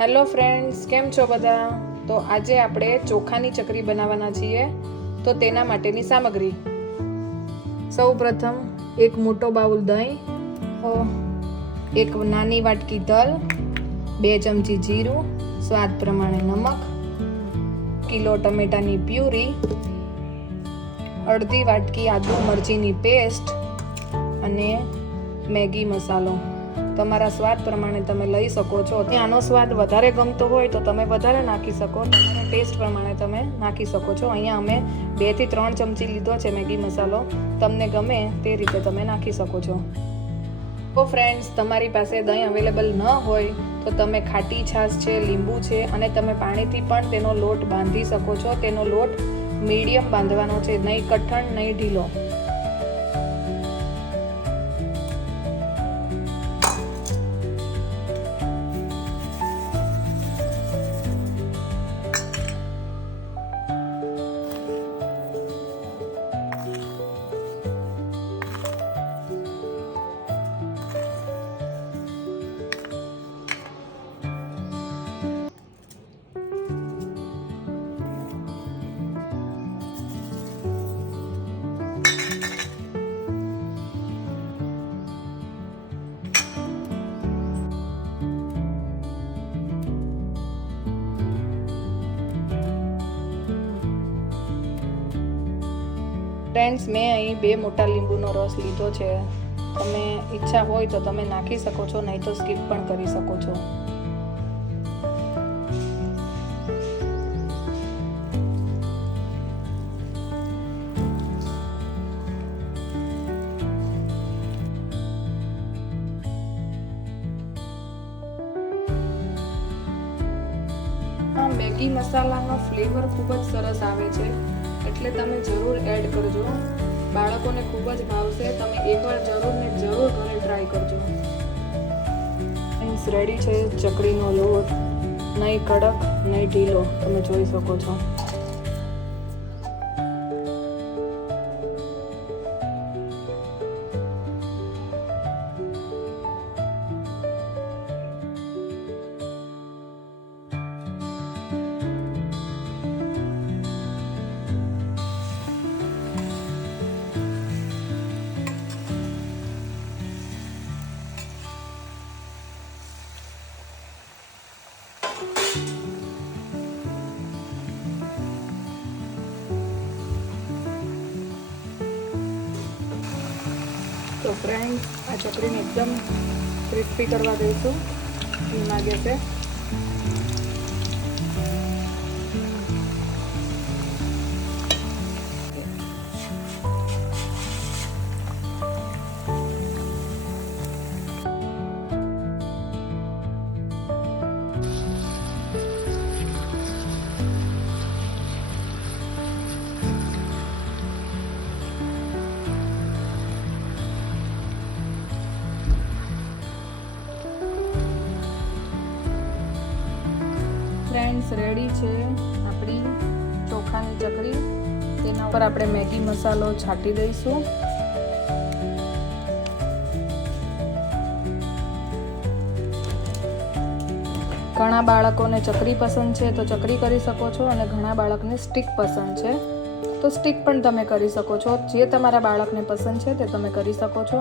Hello friends, કેમ છો બધા? તો આજે આપણે ચોખાની ચકરી બનાવવાના છીએ. તો તેના માટેની સામગ્રી: સૌપ્રથમ એક મોટો બાઉલ દહીં, એક નાની વાટકી તલ, 2 ચમચી જીરું, સ્વાદ પ્રમાણે નમક, કિલો ટમેટાની પ્યુરી, અડધી વાટકી આદુ મરચીની પેસ્ટ અને મેગી મસાલો. તમારા સ્વાદ પ્રમાણે તમે લઈ શકો છો. આનો સ્વાદ વધારે ગમતો હોય તો તમે વધારે નાખી શકો, તમારા ટેસ્ટ પ્રમાણે તમે નાખી શકો છો. અહીંયા અમે 2 થી 3 ચમચી લીધો છે મેગી મસાલો. તમને ગમે તે રીતે તમે નાખી શકો છો. તો ફ્રેન્ડ્સ, તમારી પાસે દહીં અવેલેબલ ન હોય તો તમે ખાટી છાશ છે, લીંબુ છે અને તમે પાણીથી પણ તેનો લોટ બાંધી શકો છો. તેનો લોટ મીડિયમ બાંધવાનો છે, નહીં કઠણ નહીં ઢીલો. ફ્રેન્ડ્સ, મેં અહીં 2 મોટા લીંબુનો રસ લીધો છે. તમે ઈચ્છા હોય તો તમે નાખી શકો છો, નહીં તો સ્કીપ પણ કરી શકો છો. મેગી મસાલાનો ફ્લેવર ખૂબ જ સરસ આવે છે, એટલે તમે જરૂર એડ કરજો. બાળકોને ખૂબ જ ભાવશે. તમે એકવાર જરૂર ઘરે ટ્રાય કરજો. રેડી છે ચકરીનો લોટ, નહીં કડક નહીં ઢીલો, તમે જોઈ શકો છો. તો ફ્રેન્ડ, આ ચકરીને એકદમ ક્રિસ્પી કરવા દઈશું ધીમા ગેસે. ફ્રેન્ડ્સ, રેડી છે આપણી ચોખાની ચકરી. તેના ઉપર આપણે મેગી મસાલો છાંટી દઈશું. ઘણા બાળકોને ચકરી પસંદ છે તો ચકરી કરી શકો છો, અને ઘણા બાળકને સ્ટીક પસંદ છે તો સ્ટીક પણ તમે કરી શકો છો. જે તમારા બાળકને પસંદ છે તે તમે કરી શકો છો.